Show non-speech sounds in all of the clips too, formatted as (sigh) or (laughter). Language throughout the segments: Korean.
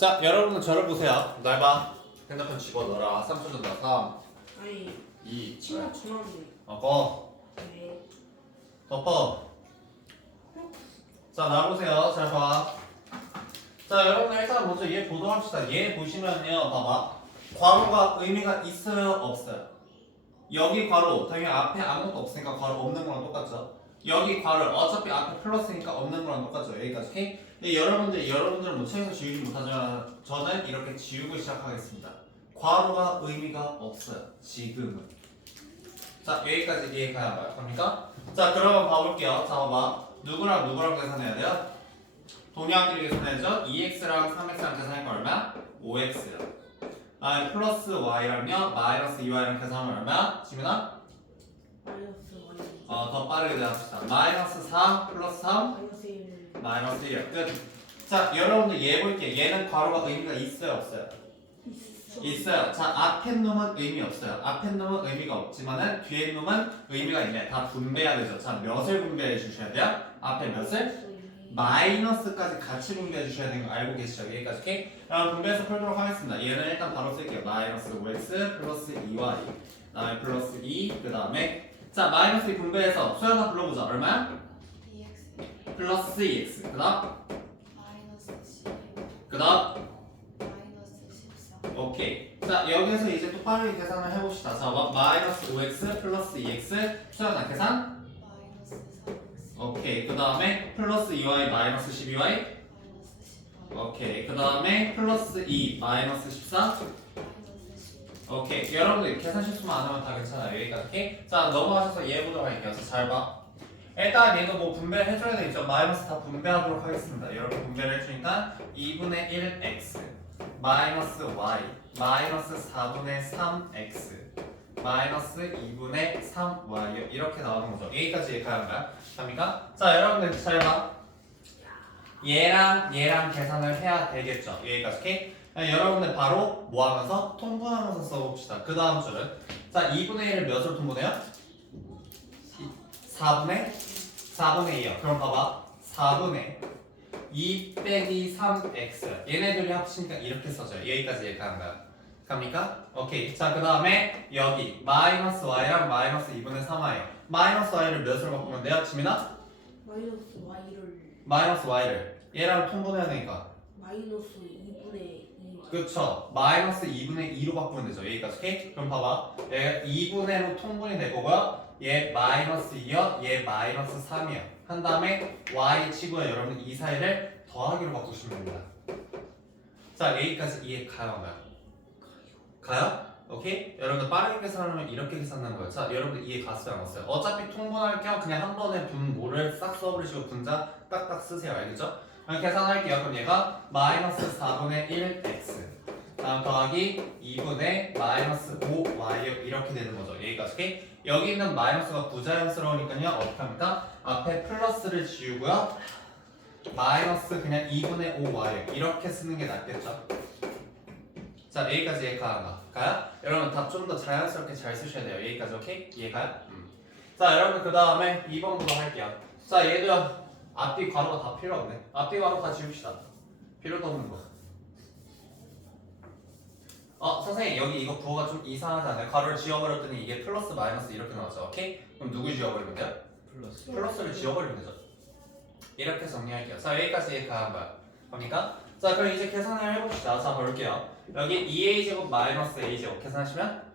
자, 여러분은 저를 보세요. 날 봐. 핸드폰 집어넣어라. 3초 전다. 3, 아니 2, 친구 전화번호 어, 꺼. 네 덮어. 자, 나 보세요. 잘 봐. 자, 여러분 일단 먼저 얘 보도록 합시다. 얘 보시면요. 봐봐. 괄호가 의미가 있어요? 없어요? 여기 괄호. 당연히 앞에 아무것도 없으니까 괄호 없는 거랑 똑같죠? 여기 괄호. 어차피 앞에 플러스니까 없는 거랑 똑같죠? 여기까지. 오케이? 근데 여러분들, 여러분들은 뭐 책에서 지우지 못하지만 저는 이렇게 지우고 시작하겠습니다. 괄호가 의미가 없어요. 지금은. 자, 여기까지 이해 가야 봐요. 갑니까? 자, 그러면 봐볼게요. 자, 봐봐. 누구랑 누구랑 계산해야 돼요? 동양끼리 계산해야죠. 2x랑 3x랑 계산하니까 얼마? 5x요. 아, 플러스 y랑요, 마이너스 2y랑 계산하면 얼마? 지민아? 어, 더 빠르게 대합시다. 마이너스 3 플러스 3 마이너스 1 마이너스 1. 끝. 자, 여러분들 얘 볼게요. 얘는 괄호가 의미가 있어요, 없어요? 있어 있어요. 자, 앞에 놈은 의미 없어요. 앞에 놈은 의미가 없지만은 뒤에 놈은 의미가 있네. 다 분배해야 되죠. 자, 몇을 분배해 주셔야 돼요? 앞에 몇을? 마이너스까지 같이 분배해 주셔야 되는 거 알고 계시죠? 여기까지 오케이? 그럼 분배해서 풀도록 하겠습니다. 얘는 일단 바로 쓸게요. 마이너스 5x 플러스 2y 그 다음에 플러스 2 그 다음에 자 마이너스 2 분배해서 수열다 불러보자. 얼마야? dx 플러스 2x 그다음 마이너스 11 그다음 마이너스 14 오케이. 자 여기서 이제 또 빠르게 계산을 해봅시다. 자 마- 마이너스 5x 플러스 2x 수열다 계산 마이너스 3x 오케이. 그 다음에 플러스 2y 마이너스 12y 마이너스 18 오케이. 그 다음에 플러스 2 마이너스 14 마이너스 12 오케이. 여러분들 계산 실수만 안 하면 다 괜찮아요. 여기까지. 오케이? 자 넘어가셔서 얘 보도록 할게요. 자, 잘봐. 일단 얘도 뭐 분배를 해줘야 되겠죠. 마이너스 다 분배하도록 하겠습니다. 여러분 분배를 해주니까 2분의 1x 마이너스 y 마이너스 4분의 3x 마이너스 2분의 3y 이렇게 나오는 거죠. 여기까지 거야? 갑니까? 자 여러분들 잘봐. 얘랑 얘랑 계산을 해야 되겠죠. 여기까지. 오케이? 아, 여러분들 바로 뭐 하면서 통분하면서 써봅시다. 그 다음 줄은 자 2분의 1을 몇으로 통분해요? 4분의 4분의 2요. 그럼 봐봐 4분의 2 빼기 3x 얘네들이 합치니까 이렇게 써져요. 여기까지 거야. 갑니까? 오케이. 자, 그 다음에 여기 마이너스 y랑 마이너스 2분의 3y 마이너스 y를 몇으로 바꾸면 돼요? 지민아? 마이너스 y를 마이너스 y를 얘랑 통분해야 되니까 마이너스 2분의 2 그쵸 마이너스 2분의 2로 바꾸면 되죠 여기까지 오케이? 그럼 봐봐 얘가 2분의로 통분이 될 거고요 얘 마이너스 2요 얘 마이너스 3이요 한 다음에 y 치고요 여러분 이 사이를 더하기로 바꾸시면 됩니다 자 여기까지 이해 가요 안 가요? 가요? 오케이? 여러분들 빠르게 계산하면 이렇게 계산하는 거예요 자 여러분들 이해 갔어요 안 갔어요? 어차피 통분할 겸 그냥 한 번에 분모를 싹 써버리시고 분자 딱딱 쓰세요 알겠죠? 그럼 계산할게요. 그럼 얘가 마이너스 4분의 1x 다음 더하기 2분의 마이너스 5y 이렇게 되는 거죠. 여기까지. 여기 있는 마이너스가 부자연스러우니까요. 어떻게 합니까? 앞에 플러스를 지우고요. 마이너스 그냥 2분의 5y 이렇게 쓰는 게 낫겠죠. 자 여기까지 이해가 가요? 여러분 답 좀 더 자연스럽게 잘 쓰셔야 돼요. 여기까지 오케이? 이해가요? 음. 자 여러분 그 다음에 2번부터 할게요. 자 얘도 앞뒤 괄호가 다 필요 없네. 앞뒤 괄호 다 지웁시다. 필요도 없는 거. 어 선생님 여기 이거 부호가 좀 이상하지 않아요? 괄호를 지워버렸더니 이게 플러스 마이너스 이렇게 나왔죠. 오케이? 그럼 누구 지워버리면 돼요? 플러스 플러스를 지워버리면 되죠. 이렇게 정리할게요. 자 여기까지 가는 거야. 갑니까? 자 그럼 이제 계산을 해봅시다. 자 볼게요. 여기 2a 제곱 마이너스 a 제곱 계산하시면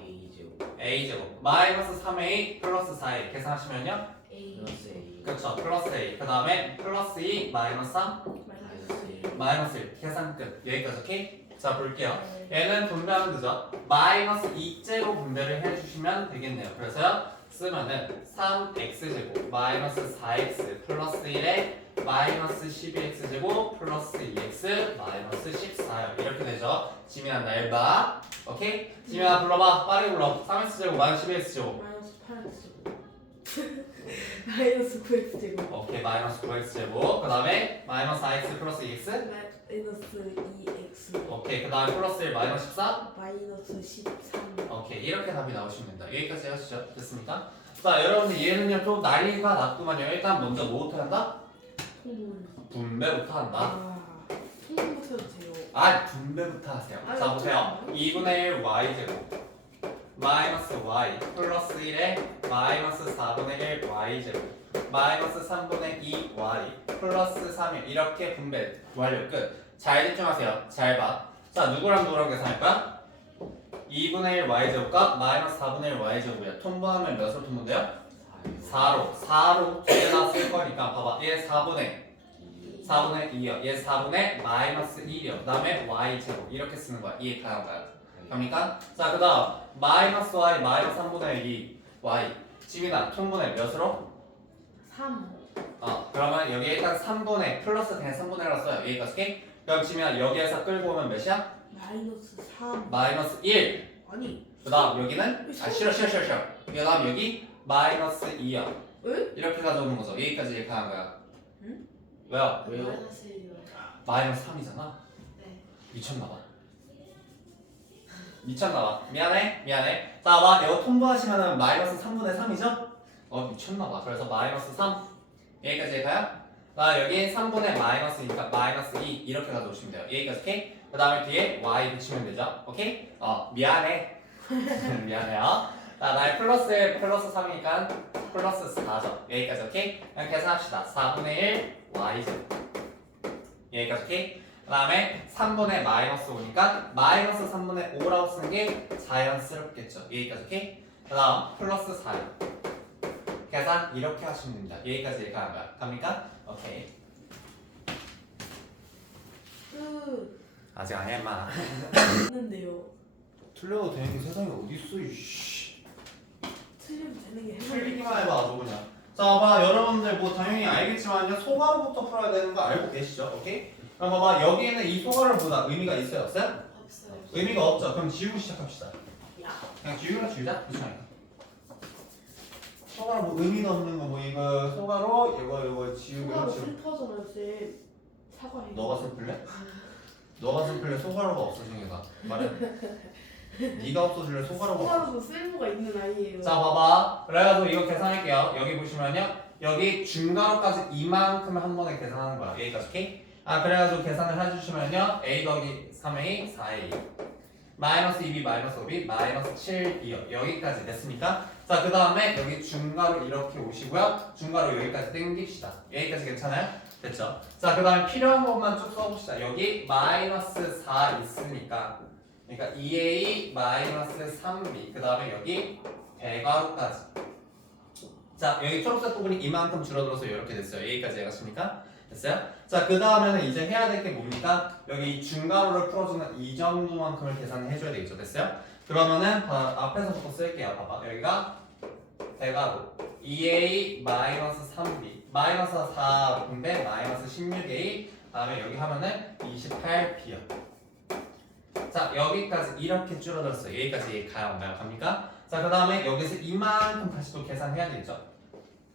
A 제곱 a 제곱 마이너스 3a 플러스 4a 계산하시면요 A 플러스 A 그렇죠. 플러스 a. 그 다음에 플러스 2 마이너스 3 마이너스 1 마이너스 1 계산 끝. 여기까지 오케이? 자 볼게요. 얘는 분배하면 되죠? 마이너스 2째로 분배를 해주시면 되겠네요. 그래서요 쓰면은 3x제곱 마이너스 4x 플러스 1에 마이너스 12x제곱 플러스 2x 마이너스 14요 이렇게 되죠? 지민아 날봐 오케이? 지민아 불러봐. 빨리 불러. 3x제곱 마이너스 12x제곱. 마이너스 8x (laughs) 마이너스 9x 제곱. 오케이 마이너스 9x제곱. 그 다음에 마이너스 4x 플러스 2x 마이너스 2x 오케이 그 다음에 플러스 1 마이너스 14 마이너스 13 오케이 이렇게 답이 나오시면 됩니다. 여기까지 하시죠. 됐습니까? 자 여러분들 얘는요? 또 난리가 났구만요. 일단 먼저 뭐부터 한다? 통분 분배부터 한다. 아 통분부터 해도 돼요. 아 분배부터 하세요. 아니, 자 보세요. 좀- 2분의 1 y 제곱 마이너스 y 플러스 1에 마이너스 4분의 1 y 제곱 마이너스 3분의 2 y 플러스 3이 이렇게 분배 완료 끝. 잘 집중하세요. 잘 봐. 자 누구랑 누구랑 계산할 거야? 2분의 1 y 제곱과 마이너스 4분의 1 y 제곱이야. 통분하면 몇으로 통분돼요? 4로 4로 두개다 쓸 거니까 봐봐. 얘 4분의 4분의 2요. 얘 4분의 마이너스 1이요. 그 다음에 y 제곱 이렇게 쓰는 거야. 이해 거야. 갑니까? 자, 그 다음 마이너스 y 마이너스 3분의 2 y 지민아 통분해 몇으로? 3 어 그러면 여기 일단 3분의 플러스 그냥 3분의 1라 써요. 여기까지 오케이? 그럼 지민아 여기에서 끌고 오면 몇이야? 마이너스 3 마이너스 1. 아니 그 다음 여기는 아 싫어 싫어 싫어 싫어. 그 다음 여기 마이너스 2야. 응? 이렇게 가져오는 거죠. 여기까지 이렇게 하는 거야. 응? 왜요? 왜요? 마이너스 1이요. 마이너스 3이잖아. 네. 미쳤나봐. 미쳤나봐. 미안해, 미안해. 자, 봐, 이거 통보하시면은 마이너스 3분의 3이죠? 어, 미쳤나봐. 그래서 마이너스 3. 여기까지 가요? 자, 여기 3분의 마이너스니까 마이너스 2 이렇게 가져오시면 돼요. 여기까지 오케이? 그 다음에 뒤에 y 붙이면 되죠? 오케이? 어, 미안해. (laughs) 미안해요. 자, 나의 플러스 1, 플러스 3이니까 플러스 4죠. 여기까지 오케이? 그럼 계산합시다. 4분의 1 y죠. 여기까지 오케이? 그 다음에 3분의 마이너스 5니까 마이너스 3분의 5라고 쓰는 게 자연스럽겠죠. 여기까지 오케이? 그 다음 플러스 4요. 계산 이렇게 하시면 됩니다. 여기까지 이렇게 하는 거야. 갑니까? 오케이. 끝 아직 안 해, 마. 했는데요 틀려도 되는 게 세상에 어딨어, 이씨. 틀리면 되는 게 틀리기만 해봐, 아주 그냥. 자, 봐봐. 여러분들 뭐 당연히 알겠지만요. 소가루부터 풀어야 되는 거 알고 계시죠? 오케이? 그럼 봐봐. 여기에는 이 소가루보다 의미가 있어요, 없어요? 없어요. 의미가 없죠. 그럼 지우고 시작합시다. 야 그냥 지우나 지우자. 그렇잖아요. 소가루 뭐 의미가 없는 거 뭐 이거 소가루 이거 이거 지우고 소가루 지우고. 슬퍼잖아요 쌤 사과해 너가 슬플래? 너가 슬플래 소가루가 없어지니까 말해. (laughs) 네가 없어질래 소가루가. 없어. 소가루도 쓸모가 있는 아이예요 자 봐봐. 그래가지고 이거 계산할게요. 여기 보시면요. 여기 중괄호까지 이만큼을 한 번에 계산하는 거야. 여기까지 오케이? 아 그래가지고 계산을 해주시면요. a 더하기 3a 4a 마이너스 2b 마이너스 5b 마이너스 7b요. 여기까지 됐습니까? 자 그 다음에 여기 중괄호 이렇게 오시고요. 중괄호 여기까지 땡깁시다. 여기까지 괜찮아요? 됐죠? 자 그 다음에 필요한 것만 쭉 써봅시다. 여기 마이너스 4 있으니까 그러니까 2a 마이너스 3b 그 다음에 여기 대괄호까지 자 여기 초록색 부분이 이만큼 줄어들어서 이렇게 됐어요 여기까지 해갔습니까? 됐어요? 자 그 다음에는 이제 해야 될 게 뭡니까? 여기 중괄호를 풀어주는 이 정도만큼을 계산을 해줘야 되겠죠. 됐어요? 그러면은 바- 앞에서부터 쓸게요. 봐봐. 여기가 대괄호. 2a 마이너스 3b 마이너스 4분배 마이너스 16a 다음에 여기 하면은 28b요 자 여기까지 이렇게 줄어들었어요. 여기까지 가요. 없나요? 갑니까? 자 그 다음에 여기서 이만큼 다시 또 계산해야 되겠죠?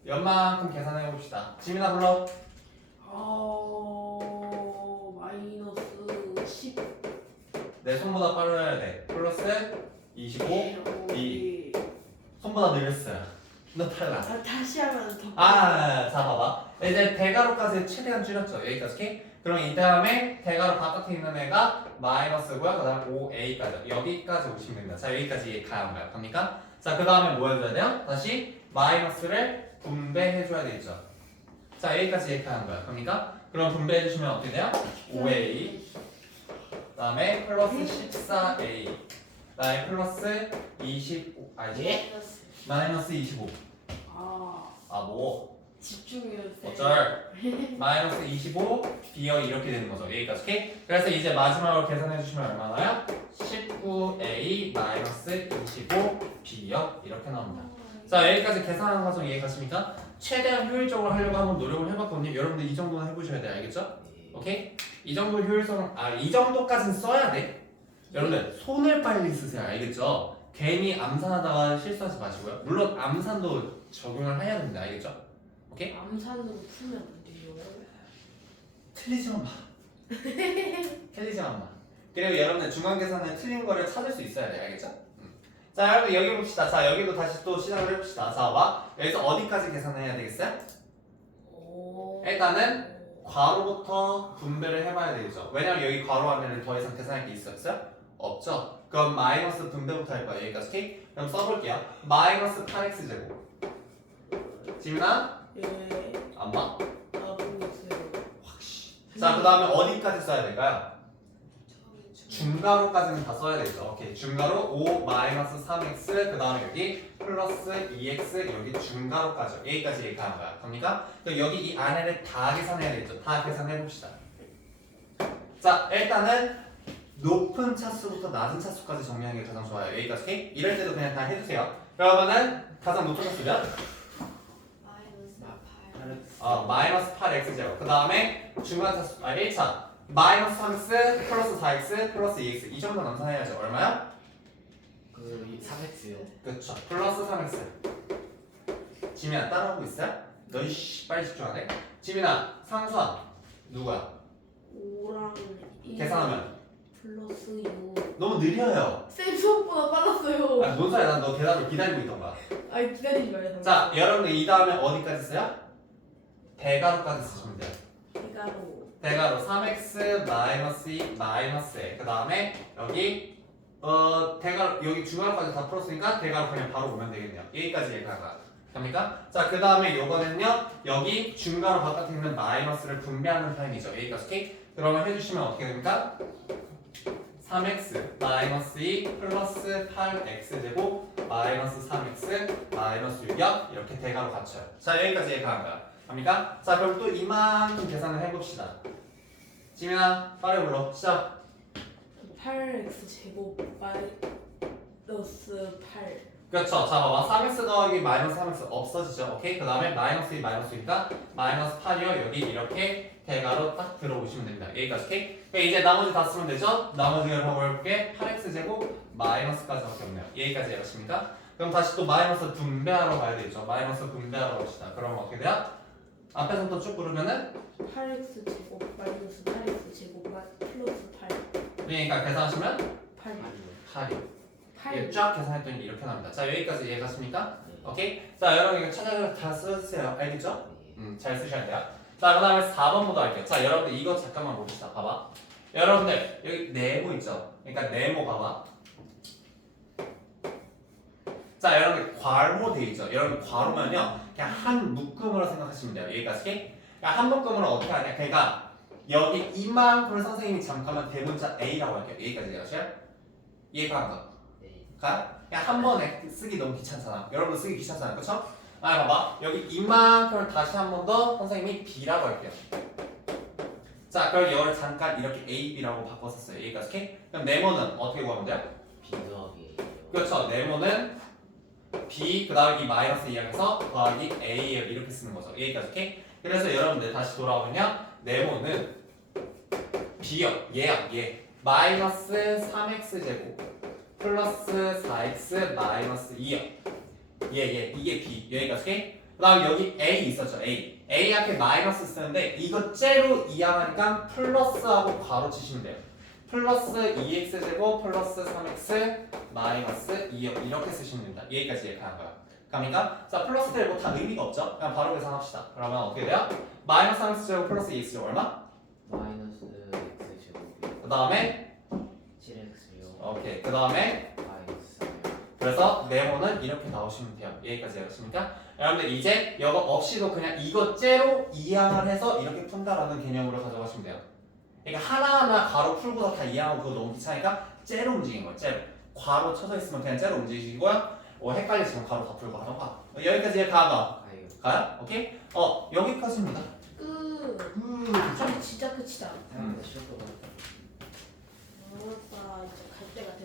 연만큼 계산해 봅시다. 지민아 불러 어 마이너스 10 내 손보다 빨라야 돼 플러스 25 이. 손보다 느렸어요 너 탈락 다, 다시 하면 더 아, 자 봐봐. 이제 대괄호까지 최대한 줄였죠. 여기까지 오케이? 그럼 이 다음에 대괄호 바깥에 있는 애가 마이너스고요. 그 다음 5a까지 여기까지 오시면 됩니다. 자 여기까지 가야 한가요? 갑니까? 자 그 다음에 뭐 해줘야 돼요? 다시 마이너스를 분배해줘야 되겠죠. 자 여기까지 이렇게 하는 거야. 갑니까? 그럼 분배해 주시면 어떻게 돼요? 5a 그 다음에 플러스 14a 그 다음에 플러스 25 아니 마이너스. 마이너스 25 아 아 뭐? 쌤 어쩔 마이너스 25 비어 이렇게 되는 거죠 여기까지 오케이? 그래서 이제 마지막으로 계산해 주시면 얼마나요? 19a 마이너스 25 b요 이렇게 나옵니다 자 여기까지 계산하는 과정 이해 가십니까? 최대한 효율적으로 하려고 한번 노력을 해봤거든요 여러분들 이 정도는 해보셔야 돼요 알겠죠? 오케이? 이 정도 효율성 아 이 정도까지는 써야 돼 여러분들 손을 빨리 쓰세요 알겠죠? 괜히 암산하다가 실수하지 마시고요 물론 암산도 적용을 해야 됩니다 알겠죠? 오케이? 암산으로 풀면 안 돼요 틀리지만 마. (laughs) 틀리지만 마. 그리고 여러분들 중간 계산은 틀린 거를 찾을 수 있어야 돼, 알겠죠? 음. 자, 여러분 여기 봅시다. 자, 여기도 다시 또 시작을 해봅시다. 자, 봐. 여기서 어디까지 계산해야 되겠어요? 오 일단은 괄호부터 분배를 해봐야 되겠죠. 왜냐면 여기 괄호 안에는 더 이상 계산할 게 있었어요? 없죠. 그럼 마이너스 분배부터 할 거야. 여기까지. 오케이? 그럼 써볼게요. 마이너스 8x 제곱. 지민아? 예. 안 봐? 아 모르겠어요. 자, 그 다음에 어디까지 써야 될까요? 중- 중괄호까지는 다 써야 되죠. 오케이. 중괄호 5 마이너스 3x 그 다음에 여기 플러스 2x 여기 중괄호까지 여기까지 얘기하는 거야. 갑니까? 그럼 여기 이 안에를 다 계산해야 되겠죠. 다 계산해 봅시다. 자, 일단은 높은 차수부터 낮은 차수까지 정리하는 게 가장 좋아요. 여기까지. 오케이? 이럴 때도 그냥 다 해주세요. 그러면은 가장 높은 차수면 마이너스 마- 8 8x 어, 마이너스 8x 제곱. 그 다음에 중간 차수 아 1차 마이너스 3x 플러스 4x 플러스 2x 이 정도 남산해야죠. 얼마요? 그 3x요 그쵸 플러스 3x 지민아 따라오고 있어요? 너희 씨 빨리 집중하네 지민아 상수함 누구야? 5랑 2 계산하면 플러스 6. 너무 느려요 쌤 수업보다 빨랐어요. 아뭔 소리야 난너 대답을 기다리고 있던가 아니 기다리지 마요. 자 여러분들 이 다음에 어디까지 써요? 대괄호까지 쓰시면 돼요 대가로. 대괄호 3x 마이너스 2 마이너스 1. 그 다음에 여기 어 대괄호 여기 중괄호까지 다 풀었으니까 대괄호 그냥 바로 보면 되겠네요. 여기까지 거야. 됩니까? 자, 그 다음에 요거는요. 여기 중괄호 바깥에 있는 마이너스를 분배하는 타임이죠. 여기까지 오케이? 그러면 해주시면 어떻게 됩니까? 3x 마이너스 2 플러스 8x 제곱 마이너스 3x 마이너스 6이요. 이렇게 대괄호 갖춰요. 자, 여기까지 거야. 갑니까? 자, 그럼 또 이만큼 계산을 해봅시다. 지민아, 빠르게 불러. 시작. 8x 제곱 마이너스 8. 그렇죠. 자, 봐봐. 3x 더하기 마이너스 3x 없어지죠. 오케이? 그 다음에 마이너스 2 마이너스니까 마이너스 8이요. 여기 이렇게 대괄호 딱 들어오시면 됩니다. 여기까지 오케이? 그러니까 이제 나머지 다 쓰면 되죠? 나머지를 한번 해볼게. 8x 제곱 마이너스까지 밖에 없네요. 여기까지 이해가십니까? 그럼 다시 또 마이너스 분배하러 가야 되죠. 마이너스 분배하러 갑시다. 그러면 어떻게 돼요? 앞에서부터 쭉 부르면은 8x 제곱 마이너스 8x 제곱 마 플러스 8. 그러니까 계산하시면 8. 8이요. 8. 이게 쫙 계산했더니 이렇게 나옵니다. 자, 여기까지 이해가십니까? 네. 오케이? 자, 여러분 이거 찾아서 다 써주세요. 알겠죠? 네. 음, 잘 쓰셔야 돼요. 자, 그 다음에 4번부터 할게요. 자, 여러분들 이거 잠깐만 봅시다. 봐봐. 여러분들, 여기 네모 있죠? 그러니까 네모 봐봐. 자, 여러분들 괄호 돼 있죠? 여러분 괄호면요. 그냥 한 묶음으로 생각하시면 돼요. 여기까지. 그러니까 한 묶음으로 어떻게 하냐? 그러니까 여기 이만큼을 선생님이 잠깐만 대문자 A라고 할게요. 여기까지 이해가셔요? 이해가 안 가? 네. 가? 그냥 한 번에 쓰기 너무 귀찮잖아. 여러분 쓰기 귀찮잖아요. 그쵸? 아, 봐봐. 여기 이만큼을 다시 한 번 더 선생님이 B라고 할게요. 자, 그럼 이거를 잠깐 이렇게 A, B라고 바꿨었어요. 여기까지. 오케이? 그럼 네모는 어떻게 구하면 돼요? B 더하기 그렇죠. 네모는 B, 그 다음에 이 마이너스 이항에서 더하기 A에 이렇게 쓰는 거죠. 여기까지. 오케이? 그래서 여러분들 다시 돌아오면요. 네모는 B요. 얘야, 얘. 마이너스 3x 제곱 플러스 4x 마이너스 2요. 얘, 얘. 이게 B. 여기까지. 오케이? 그 다음에 여기 A 있었죠. A. A 앞에 마이너스 쓰는데 이거 째로 이항하니까 플러스하고 괄호 치시면 돼요. 플러스 2x 제곱 플러스 3x 마이너스 2요. 이렇게 쓰시면 됩니다. 여기까지 얘기하는 거야. 갑니까? 자, 플러스 되고 다 의미가 없죠? 그냥 바로 계산합시다. 그러면 어떻게 돼요? 마이너스 3x 제곱 플러스 2x 제곱 얼마? 마이너스 x 제곱이 그 다음에 7x요 오케이. 그 다음에 마이너스 3요 그래서 네모는 이렇게 나오시면 돼요. 여기까지 알겠습니까? 여러분들 이제 이거 없이도 그냥 이거 째로 이항을 해서 이렇게 푼다라는 개념으로 가져가시면 돼요. 그러니까 하나하나 가로 풀고서 다 이항하고 그거 너무 귀찮으니까 째로 움직이는 거예요. 째로. 괄호 쳐져 있으면 그냥 째로 움직이시고요. 어, 헷갈리시면 가로 다 풀고 하던가. 여기까지 가가. 아유 가요? 오케이? 어, 여기까지입니다. 끝. 음. 참 진짜 끝이다. 쉬울 것 같아 아따 이제 갈 때가 되었구만.